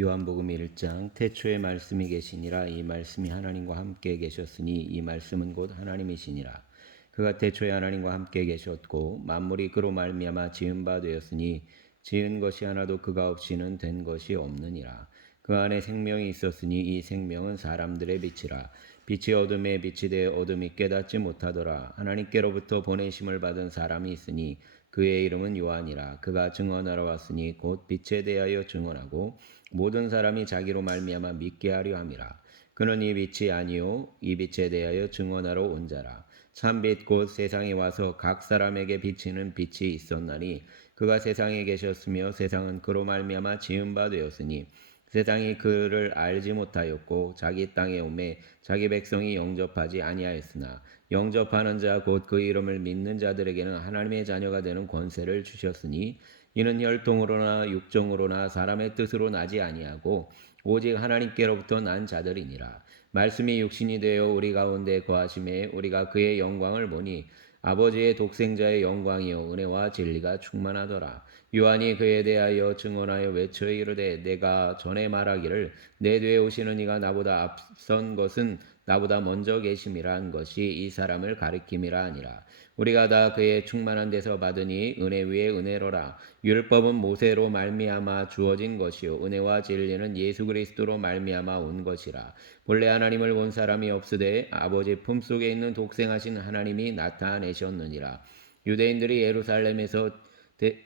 요한복음 1장 태초에 말씀이 계시니라. 이 말씀이 하나님과 함께 계셨으니 이 말씀은 곧 하나님이시니라. 그가 태초에 하나님과 함께 계셨고 만물이 그로 말미암아 지은 바 되었으니 지은 것이 하나도 그가 없이는 된 것이 없느니라. 그 안에 생명이 있었으니 이 생명은 사람들의 빛이라. 빛이 어둠에 빛이 되어 어둠이 깨닫지 못하더라. 하나님께로부터 보내심을 받은 사람이 있으니 그의 이름은 요한이라. 그가 증언하러 왔으니 곧 빛에 대하여 증언하고 모든 사람이 자기로 말미암아 믿게 하려 함이라. 그는 이 빛이 아니요 이 빛에 대하여 증언하러 온 자라. 참빛 곧 세상에 와서 각 사람에게 비치는 빛이 있었나니 그가 세상에 계셨으며 세상은 그로 말미암아 지은 바 되었으니 세상이 그를 알지 못하였고 자기 땅에 오매 자기 백성이 영접하지 아니하였으나 영접하는 자 곧 그 이름을 믿는 자들에게는 하나님의 자녀가 되는 권세를 주셨으니 이는 혈통으로나 육정으로나 사람의 뜻으로 나지 아니하고 오직 하나님께로부터 난 자들이니라. 말씀이 육신이 되어 우리 가운데 거하심에 우리가 그의 영광을 보니 아버지의 독생자의 영광이요 은혜와 진리가 충만하더라. 요한이 그에 대하여 증언하여 외쳐 이르되 내가 전에 말하기를 내 뒤에 오시는 이가 나보다 앞선 것은 나보다 먼저 계심이라 한 것이 이 사람을 가리킴이라 하니라. 우리가 다 그의 충만한 데서 받으니 은혜 위에 은혜로라. 율법은 모세로 말미암아 주어진 것이요 은혜와 진리는 예수 그리스도로 말미암아 온 것이라. 본래 하나님을 본 사람이 없으되 아버지 품속에 있는 독생하신 하나님이 나타내셨느니라. 유대인들이 예루살렘에서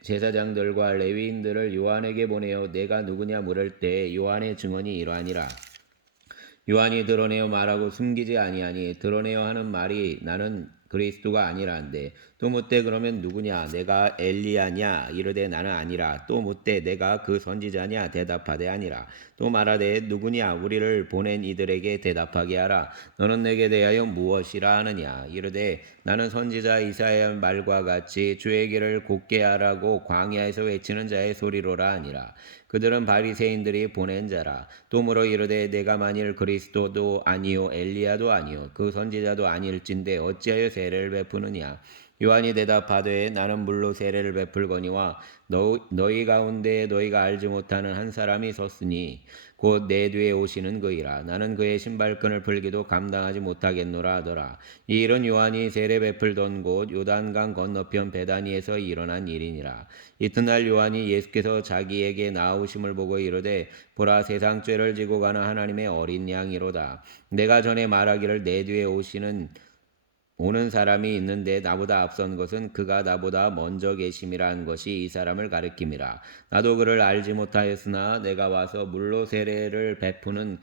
제사장들과 레위인들을 요한에게 보내어 내가 누구냐 물을 때 요한의 증언이 이러하니라. 요한이 드러내어 말하고 숨기지 아니하니 드러내어 하는 말이 나는 그리스도가 아니라는데 또 묻되 그러면 누구냐 내가 엘리야냐 이르되 나는 아니라 또 묻되 내가 그 선지자냐 대답하되 아니라 또 말하되 누구냐 우리를 보낸 이들에게 대답하게 하라 너는 내게 대하여 무엇이라 하느냐 이르되 나는 선지자 이사야의 말과 같이 주의 길을 곧게 하라고 광야에서 외치는 자의 소리로라 하니라. 그들은 바리새인들이 보낸 자라. 또 물어 이르되 내가 만일 그리스도도 아니요 엘리야도 아니요 그 선지자도 아닐진데 어찌하여 세례를 베푸느냐. 요한이 대답하되 나는 물로 세례를 베풀거니와 너희 가운데 너희가 알지 못하는 한 사람이 섰으니 곧 내 뒤에 오시는 그이라. 나는 그의 신발끈을 풀기도 감당하지 못하겠노라 하더라. 이 일은 요한이 세례 베풀던 곳 요단강 건너편 베다니에서 일어난 일이니라. 이튿날 요한이 예수께서 자기에게 나오심을 보고 이르되 보라 세상 죄를 지고 가는 하나님의 어린 양이로다. 내가 전에 말하기를 내 뒤에 오는 사람이 있는데 나보다 앞선 것은 그가 나보다 먼저 계심이라는 것이 이 사람을 가리킴이라. 나도 그를 알지 못하였으나 내가 와서 물로 세례를 베푸는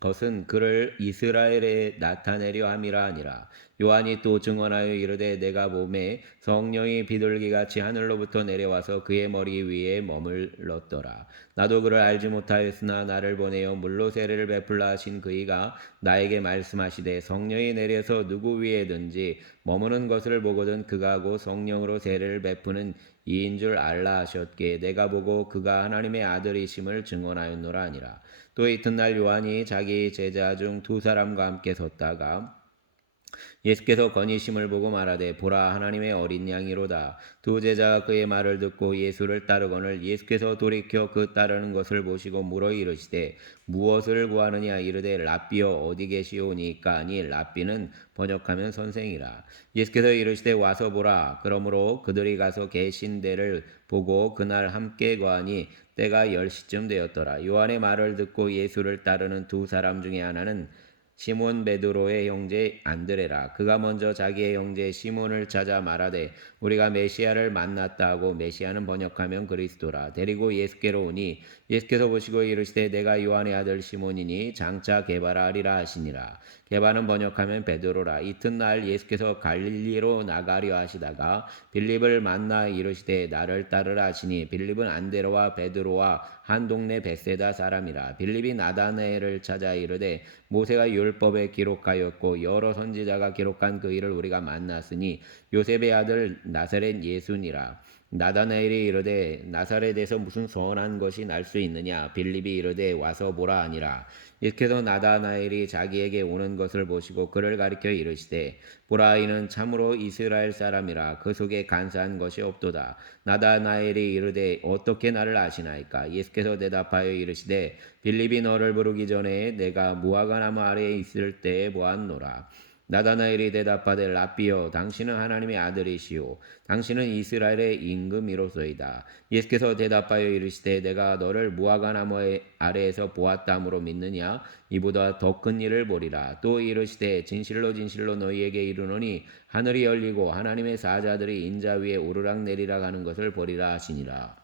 것은 그를 이스라엘에 나타내려 함이라 하니라. 요한이 또 증언하여 이르되 내가 봄에 성령이 비둘기같이 하늘로부터 내려와서 그의 머리 위에 머물렀더라. 나도 그를 알지 못하였으나 나를 보내어 물로 세례를 베풀라 하신 그이가 나에게 말씀하시되 성령이 내려서 누구 위에든지 머무는 것을 보거든 그가 곧 성령으로 세례를 베푸는 이인 줄 알라 하셨기에 내가 보고 그가 하나님의 아들이심을 증언하였노라 하니라. 또 이튿날 요한이 자기 제자 중 두 사람과 함께 섰다가 예수께서 건의심을 보고 말하되 보라 하나님의 어린 양이로다. 두 제자가 그의 말을 듣고 예수를 따르거늘 예수께서 돌이켜 그 따르는 것을 보시고 물어 이르시되 무엇을 구하느냐 이르되 랍비여 어디 계시오니까 하니 랍비는 번역하면 선생이라. 예수께서 이르시되 와서 보라. 그러므로 그들이 가서 계신 데를 보고 그날 함께 거하니 때가 10시쯤 되었더라. 요한의 말을 듣고 예수를 따르는 두 사람 중에 하나는 시몬 베드로의 형제 안드레라. 그가 먼저 자기의 형제 시몬을 찾아 말하되 우리가 메시아를 만났다 하고 메시아는 번역하면 그리스도라. 데리고 예수께로 오니 예수께서 보시고 이르시되 내가 요한의 아들 시몬이니 장차 게바라 하리라 하시니라. 게바는 번역하면 베드로라. 이튿날 예수께서 갈릴리로 나가려 하시다가 빌립을 만나 이르시되 나를 따르라 하시니 빌립은 안드레와 베드로와 한 동네 벳세다 사람이라. 빌립이 나다나엘을 찾아 이르되 모세가 율법에 기록하였고 여러 선지자가 기록한 그 일을 우리가 만났으니 요셉의 아들 나사렛 예수니라. 나다나엘이 이르되 나사렛에서 무슨 선한 것이 날 수 있느냐. 빌립이 이르되 와서 보라 하니라. 예수께서 나다나엘이 자기에게 오는 것을 보시고 그를 가리켜 이르시되 보라, 이는 참으로 이스라엘 사람이라 그 속에 간사한 것이 없도다. 나다나엘이 이르되 어떻게 나를 아시나이까. 예수께서 대답하여 이르시되 빌립이 너를 부르기 전에 내가 무화과 나무 아래에 있을 때에 보았노라. 나다나엘이 대답하되 라삐여, 당신은 하나님의 아들이시오. 당신은 이스라엘의 임금이로소이다. 예수께서 대답하여 이르시되 내가 너를 무화과 나무 아래에서 보았다므로 믿느냐. 이보다 더 큰 일을 보리라. 또 이르시되 진실로 진실로 너희에게 이르노니 하늘이 열리고 하나님의 사자들이 인자 위에 오르락 내리락 하는 것을 보리라 하시니라.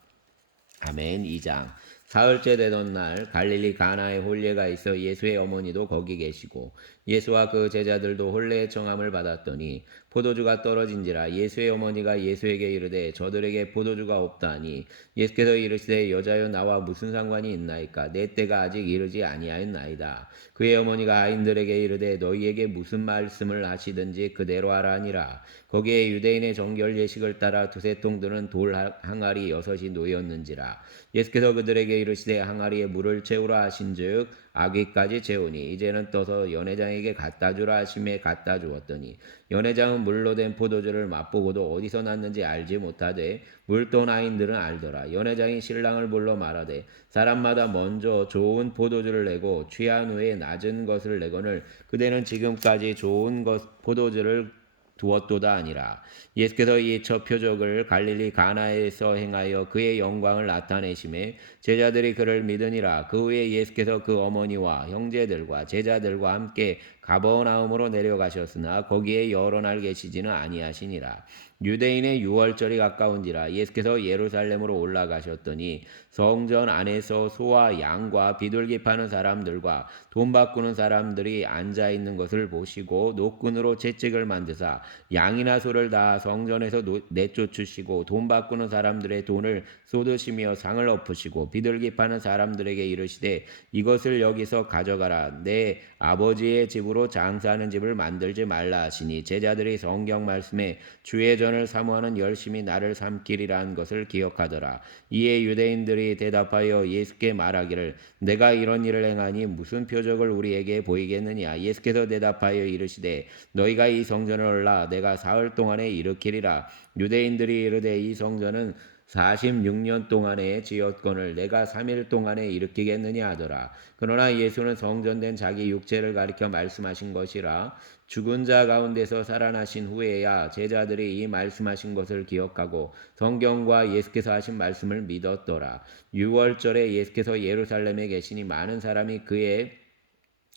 아멘. 2장. 사흘째 되던 날 갈릴리 가나에 혼례가 있어 예수의 어머니도 거기 계시고 예수와 그 제자들도 혼례의 청함을 받았더니 포도주가 떨어진지라. 예수의 어머니가 예수에게 이르되 저들에게 포도주가 없다니. 예수께서 이르시되 여자여, 나와 무슨 상관이 있나이까. 내 때가 아직 이르지 아니하였나이다. 그의 어머니가 아인들에게 이르되 너희에게 무슨 말씀을 하시든지 그대로 하라니라. 거기에 유대인의 정결 예식을 따라 두세 통 드는 돌 항아리 6이 놓였는지라. 예수께서 그들에게 이르시되 항아리에 물을 채우라 하신즉 아귀까지 채우니 이제는 떠서 연회장에게 갖다 주라 하심에 갖다 주었더니 연회장은 물로 된 포도주를 맛보고도 어디서 났는지 알지 못하되 물돈 아인들은 알더라. 연회장이 신랑을 불러 말하되 사람마다 먼저 좋은 포도주를 내고 취한 후에 낮은 것을 내거늘 그대는 지금까지 좋은 포도주를 두었도다 아니라. 예수께서 이 첫 표적을 갈릴리 가나에서 행하여 그의 영광을 나타내심에 제자들이 그를 믿으니라. 그 후에 예수께서 그 어머니와 형제들과 제자들과 함께 가버나움으로 내려가셨으나 거기에 여러 날 계시지는 아니하시니라. 유대인의 유월절이 가까운지라. 예수께서 예루살렘으로 올라가셨더니 성전 안에서 소와 양과 비둘기 파는 사람들과 돈 바꾸는 사람들이 앉아 있는 것을 보시고 노끈으로 채찍을 만드사 양이나 소를 다 성전에서 내쫓으시고 돈 바꾸는 사람들의 돈을 쏟으시며 상을 엎으시고 비둘기 파는 사람들에게 이르시되 이것을 여기서 가져가라. 내 아버지의 집으로 장사하는 집을 만들지 말라 하시니 제자들이 성경 말씀에 주의 전을 사모하는 열심히 나를 삼키리라는 것을 기억하더라. 이에 유대인들이 대답하여 예수께 말하기를 내가 이런 일을 행하니 무슨 표적을 우리에게 보이겠느냐. 예수께서 대답하여 이르시되 너희가 이 성전을 올라 내가 사흘 동안에 일으키리라. 유대인들이 이르되 이 성전은 46년 동안에 지었건을 내가 3일 동안에 일으키겠느냐 하더라. 그러나 예수는 성전된 자기 육체를 가리켜 말씀하신 것이라. 죽은 자 가운데서 살아나신 후에야 제자들이 이 말씀하신 것을 기억하고 성경과 예수께서 하신 말씀을 믿었더라. 6월절에 예수께서 예루살렘에 계시니 많은 사람이 그의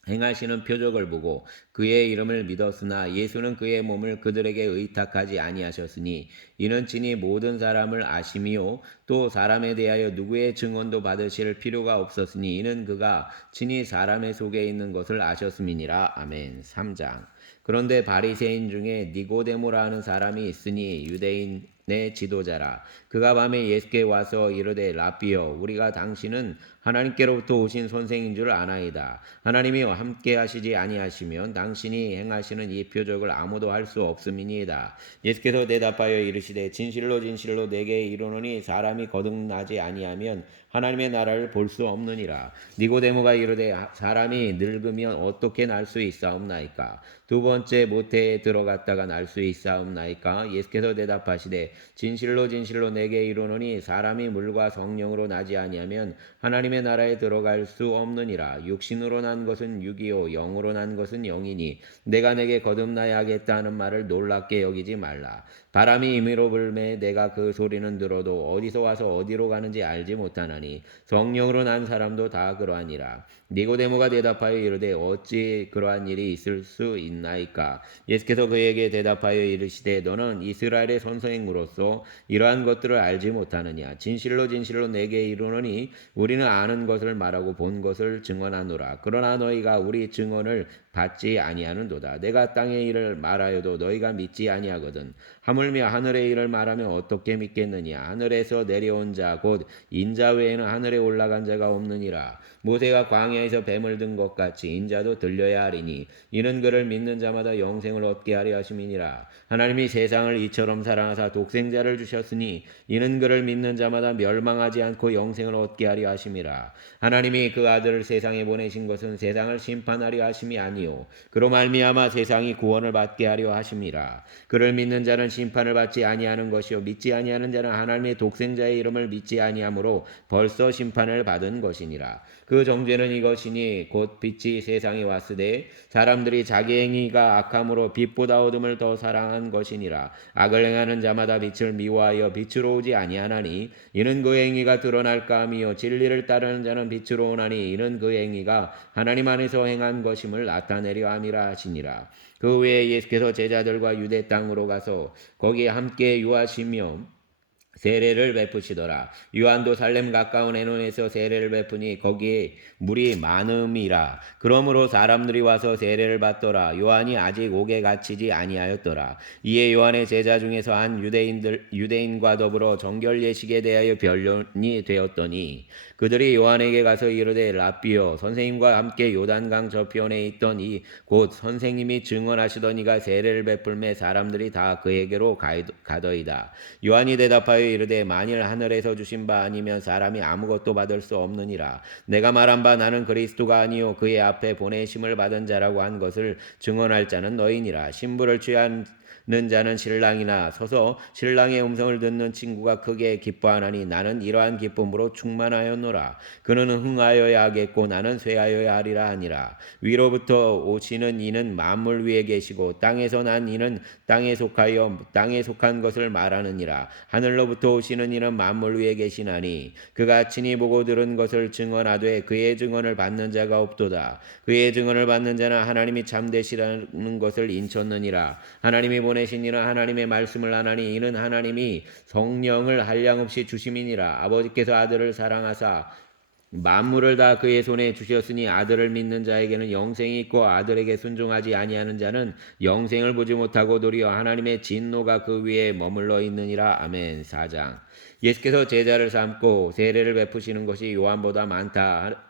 행하시는 표적을 보고 그의 이름을 믿었으나 예수는 그의 몸을 그들에게 의탁하지 아니하셨으니 이는 친히 모든 사람을 아심이요 또 사람에 대하여 누구의 증언도 받으실 필요가 없었으니 이는 그가 친히 사람의 속에 있는 것을 아셨음이니라. 아멘. 3장. 그런데 바리새인 중에 니고데모라 하는 사람이 있으니 유대인의 지도자라. 그가 밤에 예수께 와서 이르되 라삐여, 우리가 당신은 하나님께로부터 오신 선생인 줄 아나이다. 하나님이 함께 하시지 아니하시면 당신이 행하시는 이 표적을 아무도 할 수 없음이니이다. 예수께서 대답하여 이르시되 진실로 진실로 내게 이르노니 사람이 거듭나지 아니하면 하나님의 나라를 볼 수 없느니라. 니고데모가 이르되 사람이 늙으면 어떻게 날 수 있사옵나이까? 두 번째 모태에 들어갔다가 날 수 있사옵나이까? 예수께서 대답하시되 진실로 진실로 내게 이르노니 사람이 물과 성령으로 나지 아니하면 하나님의 나라에 들어갈 수 없느니라. 육신으로 난 것은 육이요 영으로 난 것은 영이니 내가 내게 거듭나야 하겠다 하는 말을 놀랍게 여기지 말라. 바람이 임의로 불매 내가 그 소리는 들어도 어디서 와서 어디로 가는지 알지 못하나니 성령으로 난 사람도 다 그러하니라. 니고데모가 대답하여 이르되 어찌 그러한 일이 있을 수 있나이까? 예수께서 그에게 대답하여 이르시되 너는 이스라엘의 선생으로서 이러한 것들을 알지 못하느냐? 진실로 진실로 내게 이르노니 우리는 아는 것을 말하고 본 것을 증언하노라. 그러나 너희가 우리 증언을 받지 아니하는도다. 내가 땅의 일을 말하여도 너희가 믿지 아니하거든. 하물며 하늘의 일을 말하면 어떻게 믿겠느냐? 하늘에서 내려온 자 곧 인자 외에 외에는 하늘에 올라간 자가 없느니라. 모세가 광야에서 뱀을 든 것 같이 인자도 들려야 하리니 이는 그를 믿는 자마다 영생을 얻게 하려 하심이니라. 하나님이 세상을 이처럼 사랑하사 독생자를 주셨으니 이는 그를 믿는 자마다 멸망하지 않고 영생을 얻게 하려 하심이라. 하나님이 그 아들을 세상에 보내신 것은 세상을 심판하려 하심이 아니요 그로 말미암아 세상이 구원을 받게 하려 하심이라. 그를 믿는 자는 심판을 받지 아니하는 것이요 믿지 아니하는 자는 하나님의 독생자의 이름을 믿지 아니하므로 벌써 심판을 받은 것이니라. 그 정죄는 이것이니 곧 빛이 세상에 왔으되 사람들이 자기 행위가 악함으로 빛보다 어둠을 더 사랑한 것이니라. 악을 행하는 자마다 빛을 미워하여 빛으로 오지 아니하나니 이는 그 행위가 드러날까 하며 진리를 따르는 자는 빛으로 오나니 이는 그 행위가 하나님 안에서 행한 것임을 나타내려 함이라 하시니라. 그 후에 예수께서 제자들과 유대 땅으로 가서 거기에 함께 유하시며 세례를 베푸시더라. 요한도 살렘 가까운 에논에서 세례를 베푸니 거기에 물이 많음이라. 그러므로 사람들이 와서 세례를 받더라. 요한이 아직 옥에 갇히지 아니하였더라. 이에 요한의 제자 중에서 한 유대인과 더불어 정결 예식에 대하여 변론이 되었더니 그들이 요한에게 가서 이르되 랍비여 선생님과 함께 요단강 저편에 있던 이 곧 선생님이 증언하시던 이가 세례를 베풀매 사람들이 다 그에게로 가더이다. 요한이 대답하여 이르되 만일 하늘에서 주신 바 아니면 사람이 아무것도 받을 수 없느니라. 내가 말한 바 나는 그리스도가 아니요 그의 앞에 보내심을 받은 자라고 한 것을 증언할 자는 너희니라. 신부를 취한 는 자는 신랑이나 서서 신랑의 음성을 듣는 친구가 크게 기뻐하나니 나는 이러한 기쁨으로 충만하였노라. 그는 흥하여야 하겠고 나는 쇠하여야 하리라 하니라. 위로부터 오시는 이는 만물 위에 계시고 땅에서 난 이는 땅에 속하여 땅에 속한 것을 말하느니라. 하늘로부터 오시는 이는 만물 위에 계시나니 그가 친히 보고 들은 것을 증언하되 그의 증언을 받는 자가 없도다. 그의 증언을 받는 자는 하나님이 참되시라는 것을 인쳤느니라. 하나님이 보내신 이는 하나님의 말씀을 하나니 이는 하나님이 성령을 한량없이 주심이니라. 아버지께서 아들을 사랑하사 만물을 다 그의 손에 주셨으니 아들을 믿는 자에게는 영생이 있고 아들에게 순종하지 아니하는 자는 영생을 보지 못하고 도리어 하나님의 진노가 그 위에 머물러 있느니라. 아멘. 4장. 예수께서 제자를 삼고 세례를 베푸시는 것이 요한보다 많다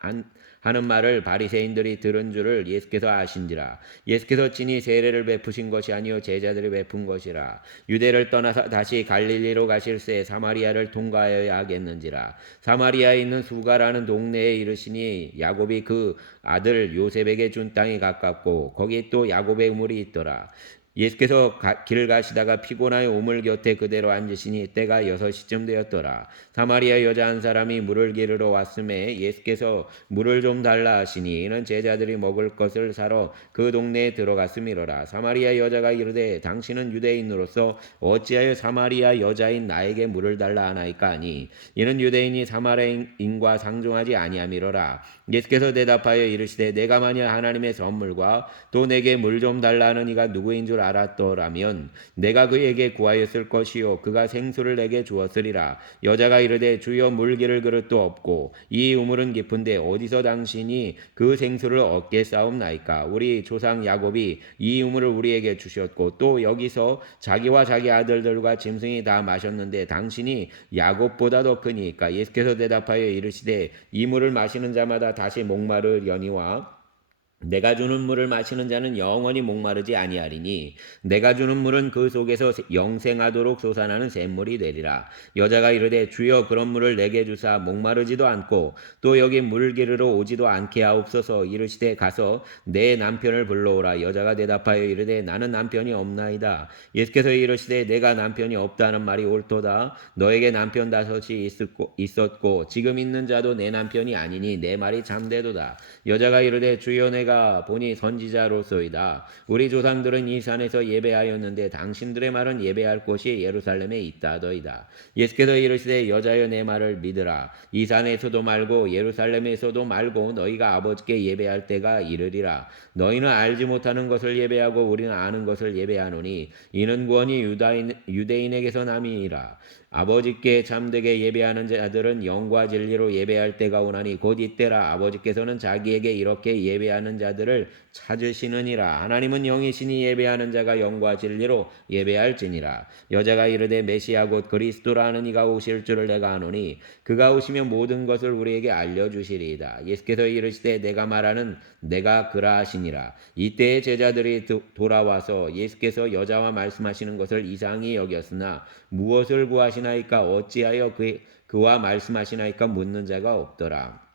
하는 말을 바리새인들이 들은 줄을 예수께서 아신지라. 예수께서 친히 세례를 베푸신 것이 아니요 제자들이 베푼 것이라. 유대를 떠나서 다시 갈릴리로 가실새 사마리아를 통과하여야 하겠는지라. 사마리아에 있는 수가라는 동네에 이르시니 야곱이 그 아들 요셉에게 준 땅이 가깝고 거기 또 야곱의 우물이 있더라. 예수께서 길 가시다가 피곤하여 우물 곁에 그대로 앉으시니 때가 6시쯤 되었더라. 사마리아 여자 한 사람이 물을 기르러 왔음에 예수께서 물을 좀 달라 하시니 이는 제자들이 먹을 것을 사러 그 동네에 들어갔음이로라. 사마리아 여자가 이르되 당신은 유대인으로서 어찌하여 사마리아 여자인 나에게 물을 달라 하나이까 하니 이는 유대인이 사마리아인과 상종하지 아니함이로라. 예수께서 대답하여 이르시되 내가 만일 하나님의 선물과 또 내게 물 좀 달라 하는 이가 누구인 줄 알았더라면 내가 그에게 구하였을 것이요 그가 생수를 내게 주었으리라. 여자가 이르되 주여 물 기를 그릇도 없고 이 우물은 깊은데 어디서 당신이 그 생수를 얻겠사옵나이까. 우리 조상 야곱이 이 우물을 우리에게 주셨고 또 여기서 자기와 자기 아들들과 짐승이 다 마셨는데 당신이 야곱보다 더 크니까. 예수께서 대답하여 이르시되 이 물을 마시는 자마다 다시 목마르려니와 내가 주는 물을 마시는 자는 영원히 목마르지 아니하리니 내가 주는 물은 그 속에서 영생하도록 솟아나는 샘물이 되리라. 여자가 이르되 주여 그런 물을 내게 주사 목마르지도 않고 또 여기 물 기르러 오지도 않게 하옵소서. 이르시되 가서 내 남편을 불러오라. 여자가 대답하여 이르되 나는 남편이 없나이다. 예수께서 이르시되 내가 남편이 없다는 말이 옳도다. 너에게 남편 5이 있었고 지금 있는 자도 내 남편이 아니니 내 말이 참되도다. 여자가 이르되 주여 내가 보니 선지자로소이다. 우리 조상들은 이 산에서 예배하였는데 당신들의 말은 예배할 곳이 예루살렘에 있다더이다. 예수께서 이르시되 여자여 내 말을 믿으라. 이 산에서도 말고 예루살렘에서도 말고 너희가 아버지께 예배할 때가 이르리라. 너희는 알지 못하는 것을 예배하고 우리는 아는 것을 예배하노니 이는 구원이 유대인에게서 남이니라. 아버지께 참되게 예배하는 자들은 영과 진리로 예배할 때가 오나니 곧 이때라. 아버지께서는 자기에게 이렇게 예배하는 자들을 찾으시느니라. 하나님은 영이시니 예배하는 자가 영과 진리로 예배할지니라. 여자가 이르되 메시아 곧 그리스도라는 이가 오실 줄을 내가 아노니 그가 오시면 모든 것을 우리에게 알려주시리이다. 예수께서 이르시되 내가 말하는 내가 그라 하시니라. 이때에 제자들이 돌아와서 예수께서 여자와 말씀하시는 것을 이상히 여겼으나 무엇을 구하시나이까 어찌하여 그와 말씀하시나이까 묻는 자가 없더라.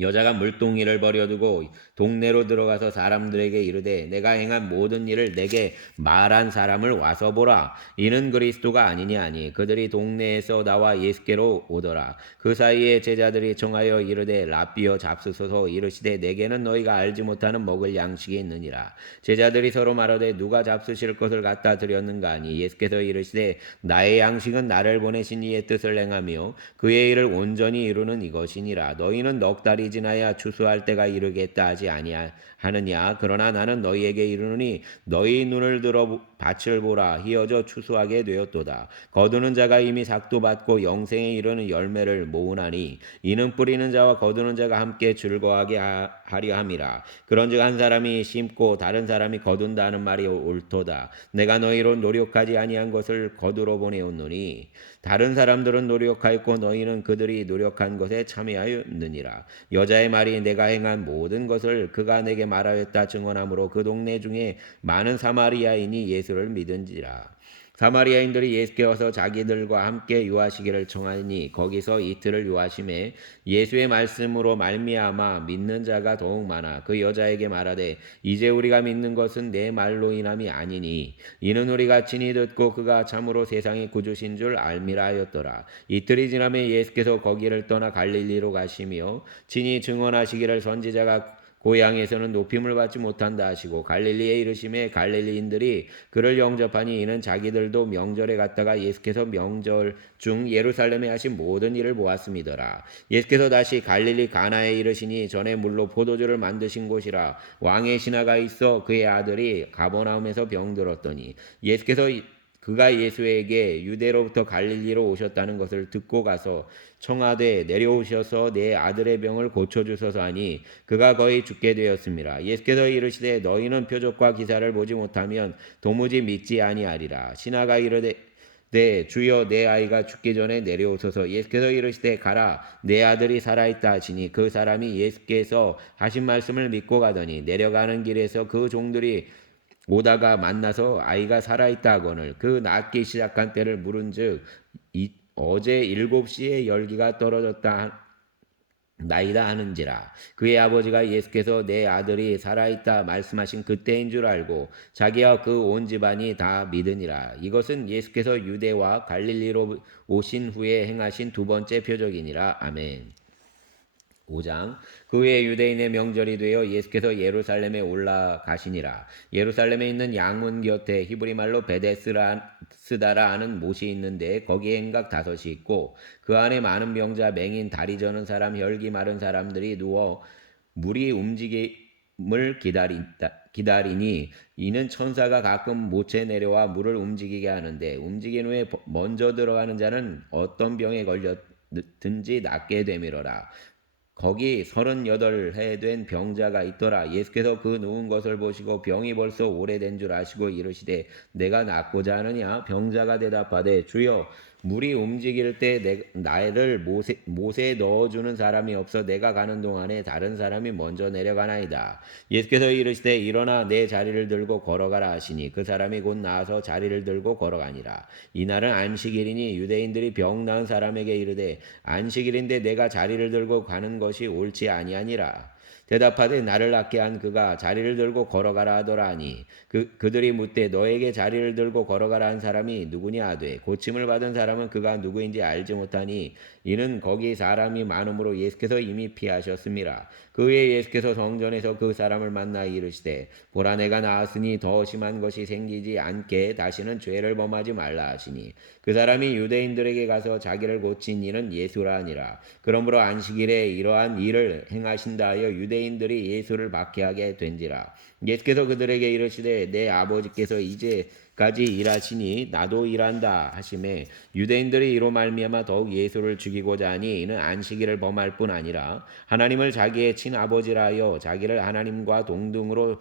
여자가 물동이를 버려두고 동네로 들어가서 사람들에게 이르되 내가 행한 모든 일을 내게 말한 사람을 와서 보라. 이는 그리스도가 아니냐 하니 그들이 동네에서 나와 예수께로 오더라. 그 사이에 제자들이 청하여 이르되 랍비여 잡수소서. 이르시되 내게는 너희가 알지 못하는 먹을 양식이 있느니라. 제자들이 서로 말하되 누가 잡수실 것을 갖다 드렸는가 하니 예수께서 이르시되 나의 양식은 나를 보내신 이의 뜻을 행하며 그의 일을 온전히 이루는 이것이니라. 너희는 넉 달이 지나야 추수할 때가 이르겠다 하지 아니하느냐. 그러나 나는 너희에게 이르노니 너희 눈을 들어 밭을 보라. 희어져 추수하게 되었도다. 거두는 자가 이미 삭도 받고 영생에 이르는 열매를 모으나니 이는 뿌리는 자와 거두는 자가 함께 즐거워하게 하려 함이라. 그런즉 한 사람이 심고 다른 사람이 거둔다는 말이 옳도다. 내가 너희로 노력하지 아니한 것을 거두러 보내었노니 다른 사람들은 노력하였고 너희는 그들이 노력한 것에 참여하였느니라. 여자의 말이 내가 행한 모든 것을 그가 내게 말하였다 증언하므로 그 동네 중에 많은 사마리아인이 예수를 믿은지라. 사마리아인들이 예수께 와서 자기들과 함께 유하시기를 청하니 거기서 이틀을 유하심에 예수의 말씀으로 말미암아 믿는 자가 더욱 많아 그 여자에게 말하되 이제 우리가 믿는 것은 내 말로 인함이 아니니 이는 우리가 친히 듣고 그가 참으로 세상의 구주신 줄 알미라 하였더라. 이틀이 지나매 예수께서 거기를 떠나 갈릴리로 가시며 친히 증언하시기를 선지자가 고향에서는 높임을 받지 못한다 하시고 갈릴리에 이르심에 갈릴리인들이 그를 영접하니 이는 자기들도 명절에 갔다가 예수께서 명절 중 예루살렘에 하신 모든 일을 보았음이더라. 예수께서 다시 갈릴리 가나에 이르시니 전에 물로 포도주를 만드신 곳이라. 왕의 신하가 있어 그의 아들이 가버나움에서 병들었더니 예수께서 그가 예수에게 유대로부터 갈릴리로 오셨다는 것을 듣고 가서 청하되 내려오셔서 내 아들의 병을 고쳐주소서 하니 그가 거의 죽게 되었습니다. 예수께서 이르시되 너희는 표적과 기사를 보지 못하면 도무지 믿지 아니하리라. 신하가 이르되 주여 내 아이가 죽기 전에 내려오소서. 예수께서 이르시되 가라 내 아들이 살아있다 하시니 그 사람이 예수께서 하신 말씀을 믿고 가더니 내려가는 길에서 그 종들이 오다가 만나서 아이가 살아있다 하거늘 그 낫기 시작한 때를 물은즉 어제 7시에 열기가 떨어졌다 나이다 하는지라. 그의 아버지가 예수께서 내 아들이 살아있다 말씀하신 그때인 줄 알고 자기와 그 온 집안이 다 믿으니라. 이것은 예수께서 유대와 갈릴리로 오신 후에 행하신 두 번째 표적이니라. 아멘. 5장 그 후에 유대인의 명절이 되어 예수께서 예루살렘에 올라가시니라. 예루살렘에 있는 양문 곁에 히브리 말로 베데스다라 하는 못이 있는데 거기에 행각 5이 있고 그 안에 많은 병자 맹인 다리 저는 사람 혈기 마른 사람들이 누워 물이 움직임을 기다리니 이는 천사가 가끔 못에 내려와 물을 움직이게 하는데 움직인 후에 먼저 들어가는 자는 어떤 병에 걸렸든지 낫게 되미러라. 거기 38해 된 병자가 있더라. 예수께서 그 누운 것을 보시고 병이 벌써 오래된 줄 아시고 이르시되 내가 낫고자 하느냐? 병자가 대답하되 주여 물이 움직일 때 나를 못에 넣어주는 사람이 없어 내가 가는 동안에 다른 사람이 먼저 내려가나이다. 예수께서 이르시되 일어나 내 자리를 들고 걸어가라 하시니 그 사람이 곧 나아서 자리를 들고 걸어가니라. 이날은 안식일이니 유대인들이 병 나은 사람에게 이르되 안식일인데 내가 자리를 들고 가는 것이 옳지 아니하니라. 대답하되 나를 낫게 한 그가 자리를 들고 걸어가라 하더라 하니 그들이 묻되 너에게 자리를 들고 걸어가라 한 사람이 누구냐 하되 고침을 받은 사람은 그가 누구인지 알지 못하니 이는 거기 사람이 많음으로 예수께서 이미 피하셨습니다. 그 후에 예수께서 성전에서 그 사람을 만나 이르시되 보라 내가 나았으니 더 심한 것이 생기지 않게 다시는 죄를 범하지 말라 하시니 그 사람이 유대인들에게 가서 자기를 고친 이는 예수라 하니라. 그러므로 안식일에 이러한 일을 행하신다 하여 유대인들이 예수를 박해하게 된지라. 예수께서 그들에게 이르시되 내 아버지께서 이제까지 일하시니 나도 일한다 하시매 유대인들이 이로 말미암아 더욱 예수를 죽이고자 하니 이는 안식일을 범할 뿐 아니라 하나님을 자기의 친아버지라 하여 자기를 하나님과 동등으로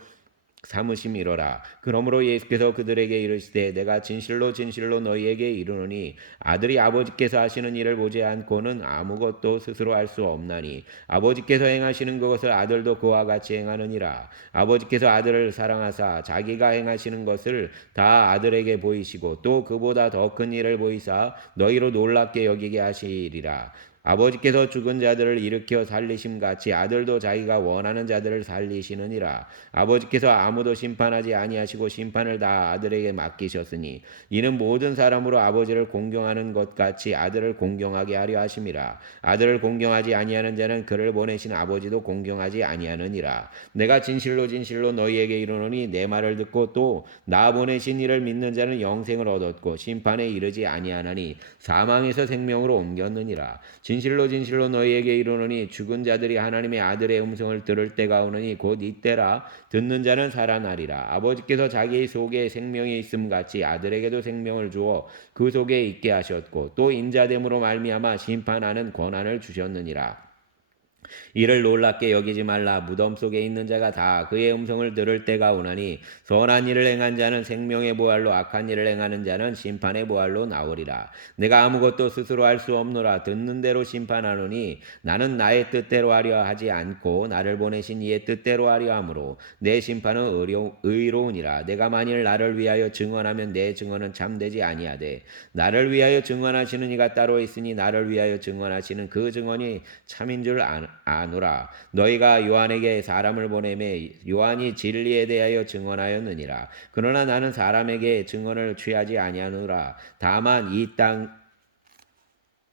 삼으심이로라. 그러므로 예수께서 그들에게 이르시되 내가 진실로 진실로 너희에게 이르노니 아들이 아버지께서 하시는 일을 보지 않고는 아무것도 스스로 할 수 없나니 아버지께서 행하시는 그것을 아들도 그와 같이 행하느니라. 아버지께서 아들을 사랑하사 자기가 행하시는 것을 다 아들에게 보이시고 또 그보다 더 큰 일을 보이사 너희로 놀랍게 여기게 하시리라. 아버지께서 죽은 자들을 일으켜 살리심 같이 아들도 자기가 원하는 자들을 살리시느니라. 아버지께서 아무도 심판하지 아니하시고 심판을 다 아들에게 맡기셨으니 이는 모든 사람으로 아버지를 공경하는 것 같이 아들을 공경하게 하려 하심이라. 아들을 공경하지 아니하는 자는 그를 보내신 아버지도 공경하지 아니하느니라. 내가 진실로 진실로 너희에게 이르노니 내 말을 듣고 또 나 보내신 이를 믿는 자는 영생을 얻었고 심판에 이르지 아니하나니 사망에서 생명으로 옮겼느니라. 진실로 진실로 너희에게 이르노니 죽은 자들이 하나님의 아들의 음성을 들을 때가 오느니 곧 이때라. 듣는 자는 살아나리라. 아버지께서 자기 속에 생명이 있음 같이 아들에게도 생명을 주어 그 속에 있게 하셨고 또 인자됨으로 말미암아 심판하는 권한을 주셨느니라. 이를 놀랍게 여기지 말라. 무덤 속에 있는 자가 다 그의 음성을 들을 때가 오나니 선한 일을 행한 자는 생명의 부활로 악한 일을 행하는 자는 심판의 부활로 나오리라. 내가 아무것도 스스로 할 수 없노라. 듣는 대로 심판하노니 나는 나의 뜻대로 하려 하지 않고 나를 보내신 이의 뜻대로 하려 하므로 내 심판은 의로우니라. 내가 만일 나를 위하여 증언하면 내 증언은 참되지 아니하되 나를 위하여 증언하시는 이가 따로 있으니 나를 위하여 증언하시는 그 증언이 참인 줄 아노라. 너희가 요한에게 사람을 보내매 요한이 진리에 대하여 증언하였느니라. 그러나 나는 사람에게 증언을 취하지 아니하노라. 다만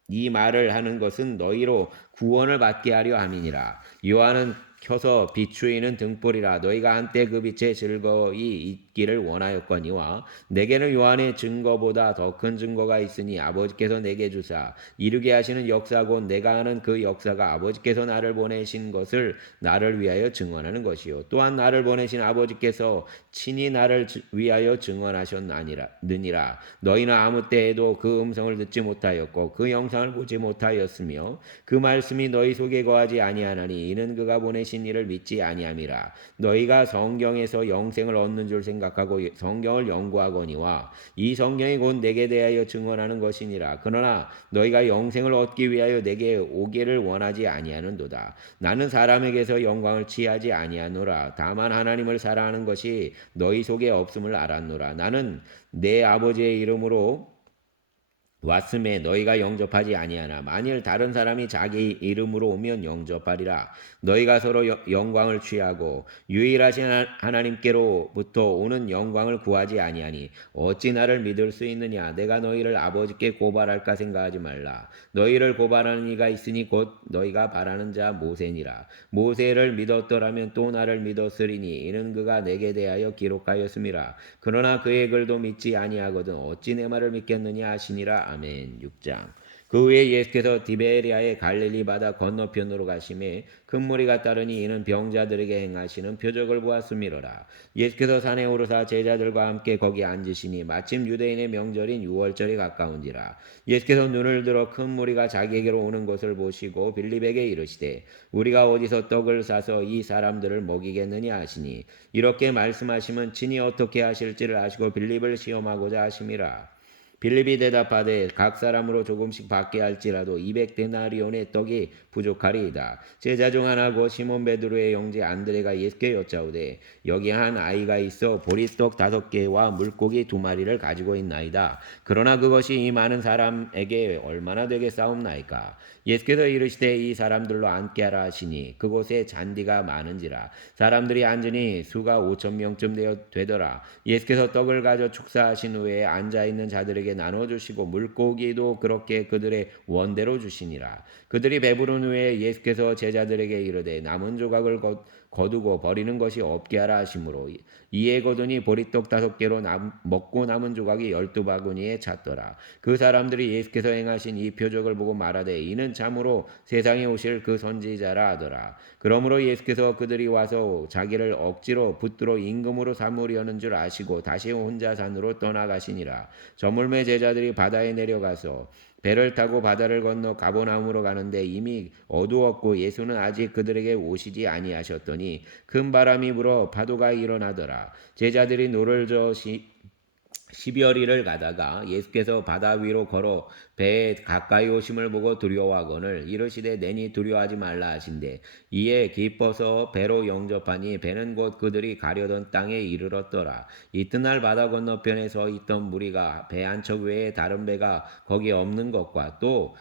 이 말을 하는 것은 너희로 구원을 받게 하려 함이니라. 요한은 켜서 비추이는 등불이라. 너희가 한때 그 빛에 즐거이 있기를 원하였거니와 내게는 요한의 증거보다 더 큰 증거가 있으니 아버지께서 내게 주사 이루게 하시는 역사 곧 내가 하는 그 역사가 아버지께서 나를 보내신 것을 나를 위하여 증언하는 것이요 또한 나를 보내신 아버지께서 친히 나를 위하여 증언하셨느니라. 너희는 아무 때에도 그 음성을 듣지 못하였고 그 영상을 보지 못하였으며 그 말씀이 너희 속에 거하지 아니하나니 이는 그가 보내신 이를 믿지 아니함이라. 너희가 성경에서 영생을 얻는 줄 생각하고 성경을 연구하거니와 이 성경이 곧 내게 대하여 증언하는 것이니라. 그러나 너희가 영생을 얻기 위하여 내게 오기를 원하지 아니하는도다. 나는 사람에게서 영광을 취하지 아니하노라. 다만 하나님을 사랑하는 것이 너희 속에 없음을 알았노라. 나는 내 아버지의 이름으로 왔음에 너희가 영접하지 아니하나 만일 다른 사람이 자기 이름으로 오면 영접하리라. 너희가 서로 영광을 취하고 유일하신 하나님께로부터 오는 영광을 구하지 아니하니 어찌 나를 믿을 수 있느냐. 내가 너희를 아버지께 고발할까 생각하지 말라. 너희를 고발하는 이가 있으니 곧 너희가 바라는 자 모세니라. 모세를 믿었더라면 또 나를 믿었으리니 이는 그가 내게 대하여 기록하였음이라. 그러나 그의 글도 믿지 아니하거든 어찌 내 말을 믿겠느냐 하시니라. 아멘. 6장. 그 후에 예수께서 디베리아의 갈릴리 바다 건너편으로 가심에 큰 무리가 따르니 이는 병자들에게 행하시는 표적을 보았음이로라. 예수께서 산에 오르사 제자들과 함께 거기 앉으시니 마침 유대인의 명절인 유월절이 가까운지라. 예수께서 눈을 들어 큰 무리가 자기에게로 오는 것을 보시고 빌립에게 이르시되 우리가 어디서 떡을 사서 이 사람들을 먹이겠느냐 하시니 이렇게 말씀하시면 친히 어떻게 하실지를 아시고 빌립을 시험하고자 하심이라. 빌립이 대답하되 각 사람으로 조금씩 받게 할지라도 200데나리온의 떡이 부족하리이다. 제자 중 하나고 시몬 베드로의 형제 안드레가 예수께 여짜오되 여기 한 아이가 있어 보리떡 5개와 물고기 2마리를 가지고 있나이다. 그러나 그것이 이 많은 사람에게 얼마나 되겠사옵나이까. 예수께서 이르시되 이 사람들로 앉게 하라 하시니 그곳에 잔디가 많은지라. 사람들이 앉으니 수가 5,000명쯤 되더라. 예수께서 떡을 가져 축사하신 후에 앉아있는 자들에게 나눠주시고 물고기도 그렇게 그들의 원대로 주시니라. 그들이 배부른 후에 예수께서 제자들에게 이르되 남은 조각을 거두고 버리는 것이 없게 하라 하심으로 이에 거두니 보리떡 5개로 먹고 남은 조각이 12바구니에 찼더라. 그 사람들이 예수께서 행하신 이 표적을 보고 말하되 이는 참으로 세상에 오실 그 선지자라 하더라. 그러므로 예수께서 그들이 와서 자기를 억지로 붙들어 임금으로 삼으려는 줄 아시고 다시 혼자 산으로 떠나가시니라. 저물매 제자들이 바다에 내려가서 배를 타고 바다를 건너 가버나움으로 가는데 이미 어두웠고 예수는 아직 그들에게 오시지 아니하셨더니 큰 바람이 불어 파도가 일어나더라. 제자들이 노를 저어 시별이를 가다가 예수께서 바다 위로 걸어 배에 가까이 오심을 보고 두려워하거늘 이르시되 내니 두려워하지 말라 하신대 이에 기뻐서 배로 영접하니 배는 곧 그들이 가려던 땅에 이르렀더라. 이튿날 바다 건너편에 서 있던 무리가 배 한 척 외에 다른 배가 거기 없는 것과 또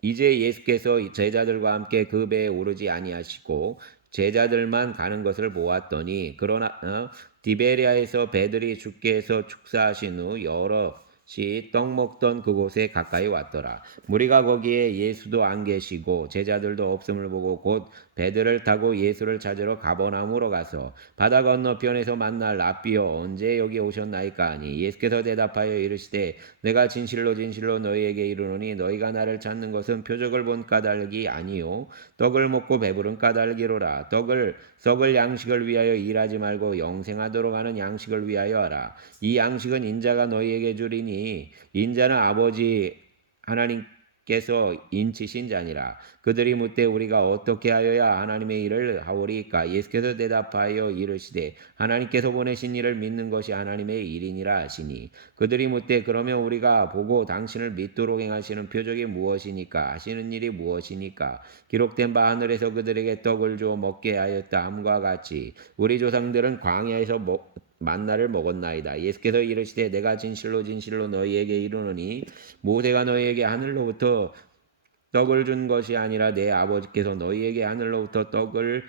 이제 예수께서 제자들과 함께 그 배에 오르지 아니하시고 제자들만 가는 것을 보았더니 그러나 디베리아에서 배들이 죽게 해서 축사하신 후 여럿이 떡 먹던 그곳에 가까이 왔더라. 무리가 거기에 예수도 안 계시고 제자들도 없음을 보고 곧 배들을 타고 예수를 찾으러 가버나움으로 가서 바다 건너편에서 만날 랍비여 언제 여기 오셨나이까 하니 예수께서 대답하여 이르시되 내가 진실로 진실로 너희에게 이르노니 너희가 나를 찾는 것은 표적을 본 까닭이 아니요 떡을 먹고 배부른 까닭이로라. 떡을 썩을 양식을 위하여 일하지 말고 영생하도록 하는 양식을 위하여 하라. 이 양식은 인자가 너희에게 주리니 인자는 아버지 하나님께서 인치신 자니라. 그들이 묻되 우리가 어떻게 하여야 하나님의 일을 하오리까? 예수께서 대답하여 이르시되 하나님께서 보내신 일을 믿는 것이 하나님의 일이니라 하시니 그들이 묻되 그러면 우리가 보고 당신을 믿도록 행하시는 표적이 무엇이니까? 하시는 일이 무엇이니까? 기록된 바 하늘에서 그들에게 떡을 주어 먹게 하였다 함과 같이 우리 조상들은 광야에서 만나를 먹었나이다. 예수께서 이르시되 내가 진실로 진실로 너희에게 이르노니 모세가 너희에게 하늘로부터 떡을 준 것이 아니라 내 아버지께서 너희에게 하늘로부터 떡을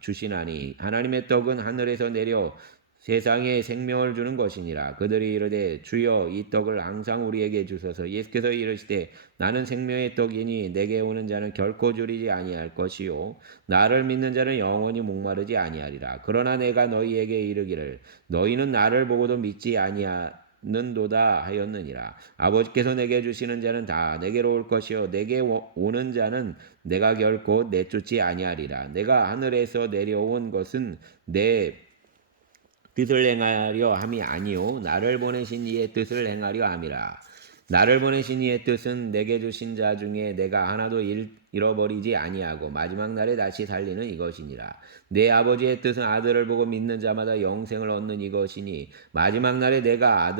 주시나니 하나님의 떡은 하늘에서 내려 세상에 생명을 주는 것이니라. 그들이 이르되 주여 이 떡을 항상 우리에게 주소서. 예수께서 이르시되 나는 생명의 떡이니 내게 오는 자는 결코 줄이지 아니할 것이요 나를 믿는 자는 영원히 목마르지 아니하리라. 그러나 내가 너희에게 이르기를 너희는 나를 보고도 믿지 아니하는도다 하였느니라. 아버지께서 내게 주시는 자는 다 내게로 올 것이요 내게 오는 자는 내가 결코 내쫓지 아니하리라. 내가 하늘에서 내려온 것은 내 뜻을 행하려 함이 아니요 나를 보내신 이의 뜻을 행하려 함이라. 나를 보내신 이의 뜻은 내게 주신 자 중에 내가 하나도 잃어버리지 아니하고 마지막 날에 다시 살리는 이것이니라. 내 아버지의 뜻은 아들을 보고 믿는 자마다 영생을 얻는 이것이니 마지막 날에 내가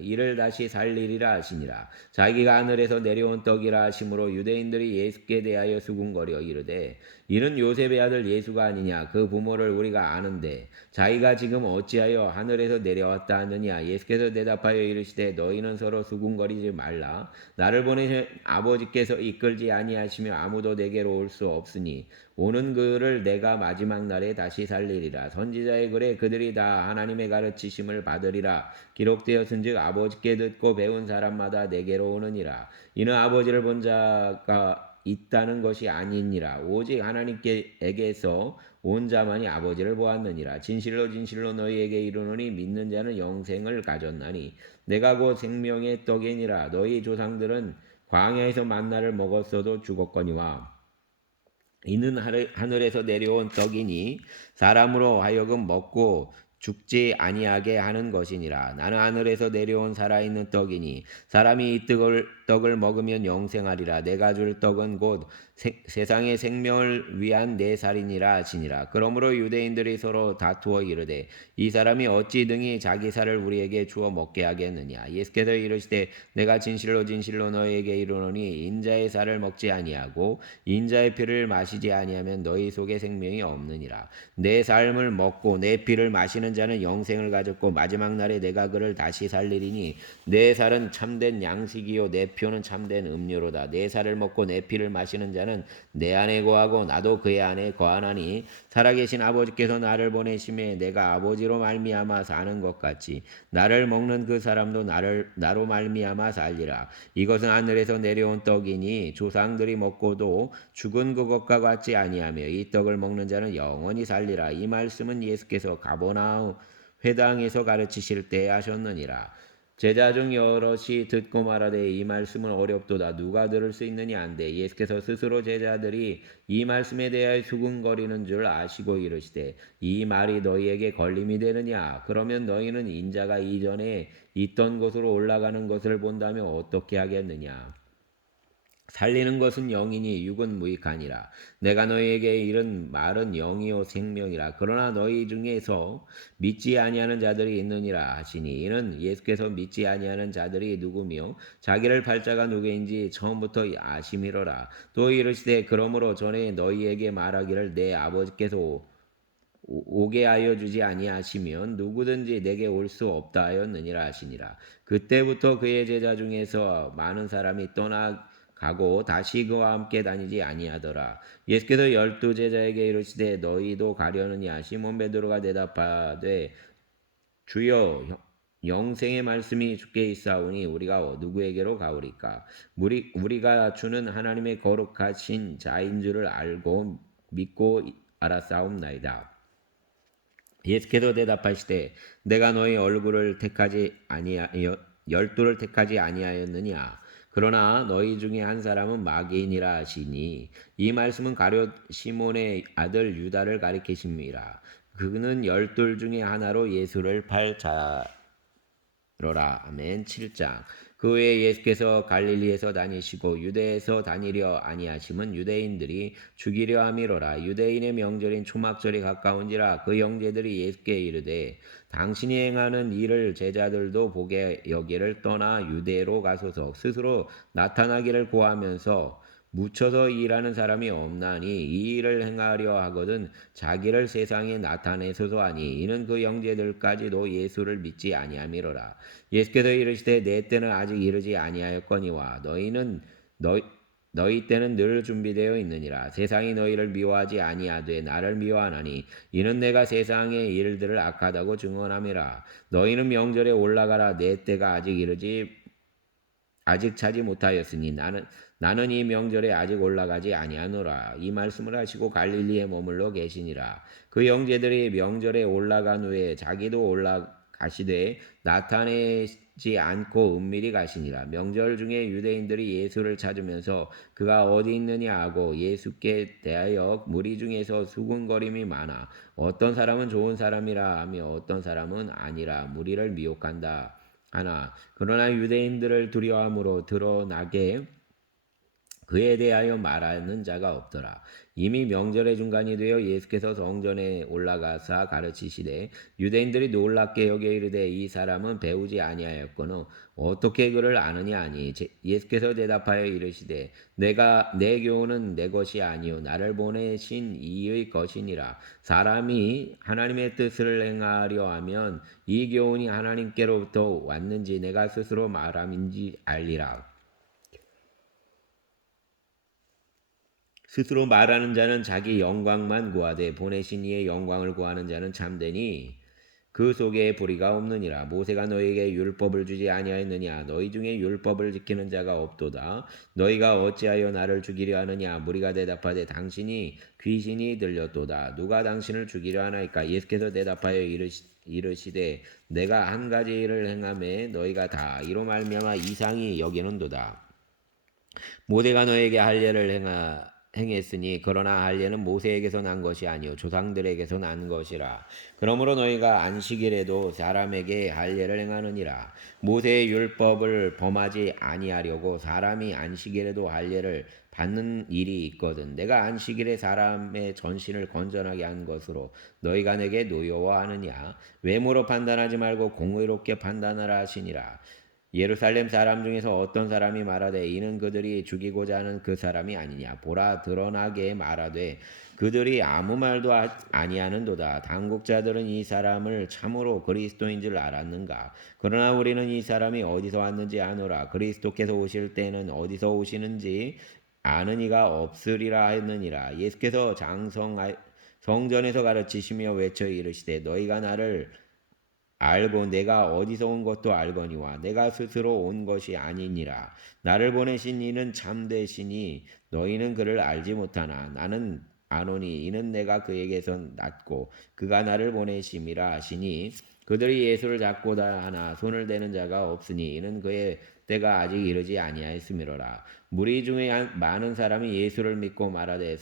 이를 다시 살리리라 하시니라. 자기가 하늘에서 내려온 떡이라 하심으로 유대인들이 예수께 대하여 수군거려 이르되 이는 요셉의 아들 예수가 아니냐. 그 부모를 우리가 아는데 자기가 지금 어찌하여 하늘에서 내려왔다 하느냐. 예수께서 대답하여 이르시되 너희는 서로 수군거리지 말라. 나를 보내신 아버지께서 이끌지 아니하시며 아무도 내게로 올 수 없으니 오는 그를 내가 마지막 날에 다시 살리리라. 선지자의 글에 그들이 다 하나님의 가르치심을 받으리라 기록되었은즉 아버지께 듣고 배운 사람마다 내게로 오느니라. 이는 아버지를 본 자가 있다는 것이 아니니라. 오직 하나님께에게서 온 자만이 아버지를 보았느니라. 진실로 진실로 너희에게 이르노니 믿는 자는 영생을 가졌나니 내가 곧 생명의 떡이니라. 너희 조상들은 광야에서 만나를 먹었어도 죽었거니와 이는 하늘에서 내려온 떡이니 사람으로 하여금 먹고 죽지 아니하게 하는 것이니라. 나는 하늘에서 내려온 살아있는 떡이니 사람이 이 떡을 먹으면 영생하리라. 내가 줄 떡은 곧 세상의 생명을 위한 내 살이니라 하시니라. 그러므로 유대인들이 서로 다투어 이르되 이 사람이 어찌 등이 자기 살을 우리에게 주어 먹게 하겠느냐. 예수께서 이르시되 내가 진실로 진실로 너희에게 이르노니 인자의 살을 먹지 아니하고 인자의 피를 마시지 아니하면 너희 속에 생명이 없느니라. 내 삶을 먹고 내 피를 마시는 자는 영생을 가졌고 마지막 날에 내가 그를 다시 살리리니 내 살은 참된 양식이요 내 피는 참된 음료로다. 내 살을 먹고 내 피를 마시는 자는 자는 내 안에 거하고 나도 그의 안에 거하나니 살아계신 아버지께서 나를 보내심에 내가 아버지로 말미암아 사는 것 같이 나를 먹는 그 사람도 나로 말미암아 살리라. 이것은 하늘에서 내려온 떡이니 조상들이 먹고도 죽은 그것과 같지 아니하며 이 떡을 먹는 자는 영원히 살리라. 이 말씀은 예수께서 가버나움 회당에서 가르치실 때 하셨느니라. 제자 중 여럿이 듣고 말하되 이 말씀은 어렵도다 누가 들을 수 있느냐 한데 예수께서 스스로 제자들이 이 말씀에 대하여 수군거리는 줄 아시고 이르시되 이 말이 너희에게 걸림이 되느냐 그러면 너희는 인자가 이전에 있던 곳으로 올라가는 것을 본다면 어떻게 하겠느냐. 살리는 것은 영이니 육은 무익하니라. 내가 너희에게 이른 말은 영이요 생명이라. 그러나 너희 중에서 믿지 아니하는 자들이 있느니라 하시니 이는 예수께서 믿지 아니하는 자들이 누구며 자기를 팔자가 누구인지 처음부터 아심이로라. 또 이르시되 그러므로 전에 너희에게 말하기를 내 아버지께서 오게 하여 주지 아니하시면 누구든지 내게 올 수 없다 하였느니라 하시니라. 그때부터 그의 제자 중에서 많은 사람이 떠나가고 다시 그와 함께 다니지 아니하더라. 예수께서 12제자에게 이르시되 너희도 가려느냐. 시몬 베드로가 대답하되 주여 영생의 말씀이 주께 있사오니 우리가 누구에게로 가오리까. 우리가 주는 하나님의 거룩하신 자인 줄을 알고 믿고 알았사옵나이다. 예수께서 대답하시되 내가 너희 얼굴을 택하지 아니하여 열두를 택하지 아니하였느냐. 그러나 너희 중에 한 사람은 마귀인이라 하시니 이 말씀은 가룟 시몬의 아들 유다를 가리키심이라. 그는 열둘 중에 하나로 예수를 팔 자로라. 아멘. 7장. 그 후에 예수께서 갈릴리에서 다니시고 유대에서 다니려 아니하심은 유대인들이 죽이려 함이로라. 유대인의 명절인 초막절이 가까운지라. 그 형제들이 예수께 이르되 당신이 행하는 일을 제자들도 보게 여기를 떠나 유대로 가소서. 스스로 나타나기를 고하면서 묻혀서 일하는 사람이 없나니 이 일을 행하려 하거든 자기를 세상에 나타내소서 하니 이는 그 형제들까지도 예수를 믿지 아니함이로라. 예수께서 이르시되 내 때는 아직 이르지 아니하였거니와 너희 때는 늘 준비되어 있느니라. 세상이 너희를 미워하지 아니하되 나를 미워하나니 이는 내가 세상의 일들을 악하다고 증언함이라. 너희는 명절에 올라가라. 내 때가 아직 차지 못하였으니 나는 이 명절에 아직 올라가지 아니하노라. 이 말씀을 하시고 갈릴리에 머물러 계시니라. 그 형제들이 명절에 올라간 후에 자기도 올라가시되 나타내지 않고 은밀히 가시니라. 명절 중에 유대인들이 예수를 찾으면서 그가 어디 있느냐 하고 예수께 대하여 무리 중에서 수군거림이 많아 어떤 사람은 좋은 사람이라 하며 어떤 사람은 아니라 무리를 미혹한다 하나 그러나 유대인들을 두려워함으로 드러나게 그에 대하여 말하는 자가 없더라. 이미 명절의 중간이 되어 예수께서 성전에 올라가사 가르치시되 유대인들이 놀랍게 여겨 이르되 이 사람은 배우지 아니하였거늘 어떻게 그를 아느냐 하니 예수께서 대답하여 이르시되 내 교훈은 내 것이 아니요 나를 보내신 이의 것이니라. 사람이 하나님의 뜻을 행하려 하면 이 교훈이 하나님께로부터 왔는지 내가 스스로 말함인지 알리라. 스스로 말하는 자는 자기 영광만 구하되 보내신 이의 영광을 구하는 자는 참되니 그 속에 불의가 없느니라. 모세가 너희에게 율법을 주지 아니하였느냐. 너희 중에 율법을 지키는 자가 없도다. 너희가 어찌하여 나를 죽이려 하느냐. 무리가 대답하되 당신이 귀신이 들렸도다. 누가 당신을 죽이려 하나이까. 예수께서 대답하여 이르시되 내가 한 가지 일을 행하매 너희가 다 이로 말미암아 이상히 여기는도다. 모세가 너에게 할 일을 행했으니 그러나 할례는 모세에게서 난 것이 아니요 조상들에게서 난 것이라. 그러므로 너희가 안식일에도 사람에게 할례를 행하느니라. 모세의 율법을 범하지 아니하려고 사람이 안식일에도 할례를 받는 일이 있거든. 내가 안식일에 사람의 전신을 건전하게 한 것으로 너희가 내게 노여워하느냐. 외모로 판단하지 말고 공의롭게 판단하라 하시니라. 예루살렘 사람 중에서 어떤 사람이 말하되 이는 그들이 죽이고자 하는 그 사람이 아니냐. 보라 드러나게 말하되 그들이 아무 말도 아니하는도다. 당국자들은 이 사람을 참으로 그리스도인 줄 알았는가. 그러나 우리는 이 사람이 어디서 왔는지 아노라. 그리스도께서 오실 때는 어디서 오시는지 아는 이가 없으리라 했느니라. 예수께서 성전에서 가르치시며 외쳐 이르시되 너희가 나를 알고 내가 어디서 온 것도 알거니와 내가 스스로 온 것이 아니니라. 나를 보내신 이는 참되시니 너희는 그를 알지 못하나 나는 아노니 이는 내가 그에게서 났고 그가 나를 보내심이라 하시니 그들이 예수를 잡고자 하나 손을 대는 자가 없으니 이는 그의 때가 아직 이르지 아니하였음이로라. 무리 중에 많은 사람이 예수를 믿고 말하되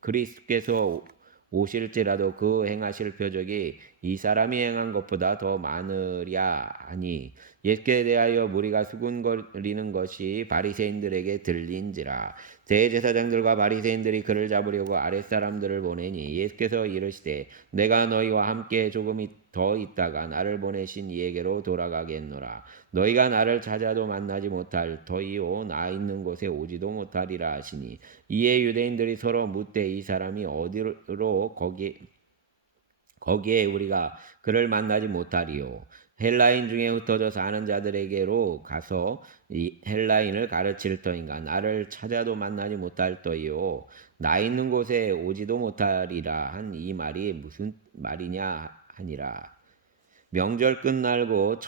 그리스도께서 오실지라도 그 행하실 표적이 이 사람이 행한 것보다 더 많으랴 하니 예수께 대하여 무리가 수군거리는 것이 바리새인들에게 들린지라. 대제사장들과 바리새인들이 그를 잡으려고 아랫사람들을 보내니 예수께서 이르시되 내가 너희와 함께 조금 더 있다가 나를 보내신 이에게로 돌아가겠노라. 너희가 나를 찾아도 만나지 못할 터이요 나 있는 곳에 오지도 못하리라 하시니 이에 유대인들이 서로 묻되 이 사람이 어디로 거기에 우리가 그를 만나지 못하리요. 헬라인 중에 흩어져 사는 자들에게로 가서 이 헬라인을 가르칠 터인가 나를 찾아도 만나지 못할 터이요 나 있는 곳에 오지도 못하리라 한 이 말이 무슨 말이냐 하니라. 명절 끝날고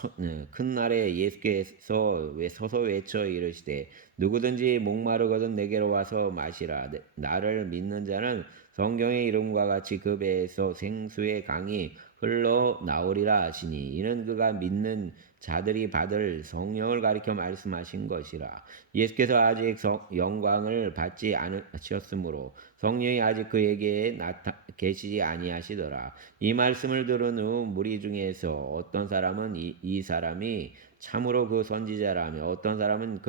큰 날에 예수께서 서서 외쳐 이르시되 누구든지 목마르거든 내게로 와서 마시라. 나를 믿는 자는 성경의 이름과 같이 그 배에서 생수의 강이 흘러 나오리라 하시니 이는 그가 믿는 자들이 받을 성령을 가리켜 말씀하신 것이라. 예수께서 아직 영광을 받지 않으셨으므로 성령이 아직 그에게 계시지 아니하시더라. 이 말씀을 들은 후 무리 중에서 어떤 사람은 이 사람이 참으로 그 선지자라며 어떤 사람은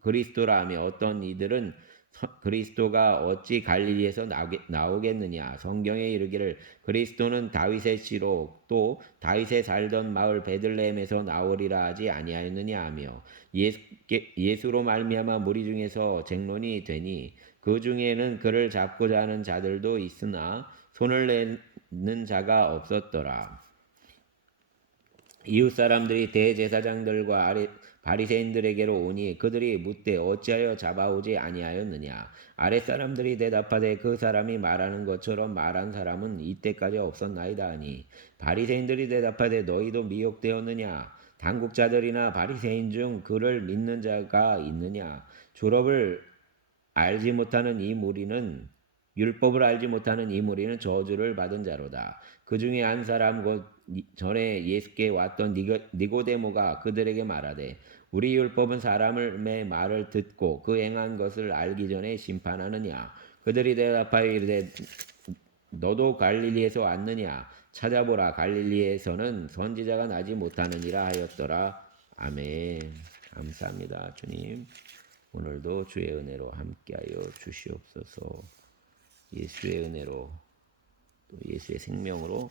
그리스도라며 어떤 이들은 그리스도가 어찌 갈릴리에서 나오겠느냐. 성경에 이르기를 그리스도는 다윗의 씨로 또 다윗의 살던 마을 베들레헴에서 나오리라 하지 아니하였느냐 하며 예수로 말미암아 무리 중에서 쟁론이 되니 그 중에는 그를 잡고자 하는 자들도 있으나 손을 내는 자가 없었더라. 이웃 사람들이 대제사장들과 바리새인들에게로 오니 그들이 묻되 어찌하여 잡아오지 아니하였느냐. 아랫사람들이 대답하되 그 사람이 말하는 것처럼 말한 사람은 이때까지 없었나이다 하니 바리새인들이 대답하되 너희도 미혹되었느냐. 당국자들이나 바리새인 중 그를 믿는 자가 있느냐. 율법을 알지 못하는 이 무리는 저주를 받은 자로다. 그 중에 한 사람 곧 전에 예수께 왔던 니고데모가 그들에게 말하되 우리 율법은 사람의 말을 듣고 그 행한 것을 알기 전에 심판하느냐. 그들이 대답하여 이르되 너도 갈릴리에서 왔느냐. 찾아보라 갈릴리에서는 선지자가 나지 못하느니라 하였더라. 아멘. 감사합니다. 주님 오늘도 주의 은혜로 함께하여 주시옵소서. 예수의 은혜로 또 예수의 생명으로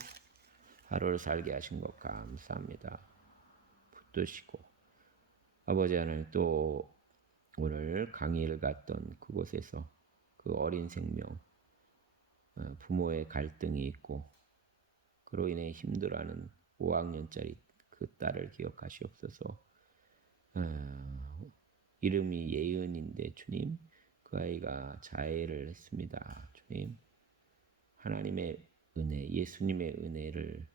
하루를 살게 하신 것 감사합니다. 붙드시고 아버지 하나님 또 오늘 강의를 갔던 그곳에서 그 어린 생명 부모의 갈등이 있고 그로 인해 힘들어하는 5학년짜리 그 딸을 기억하시옵소서. 이름이 예은인데 주님 그 아이가 자해를 했습니다. 주님 하나님의 은혜 예수님의 은혜를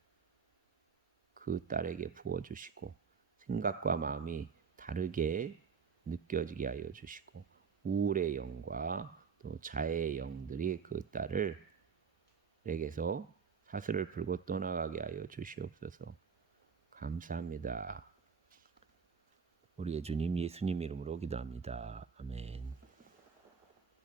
그 딸에게 부어주시고 생각과 마음이 다르게 느껴지게 하여 주시고 우울의 영과 또 자해의 영들이 그 딸에게서 사슬을 풀고 떠나가게 하여 주시옵소서. 감사합니다. 우리의 주님 예수님 이름으로 기도합니다. 아멘.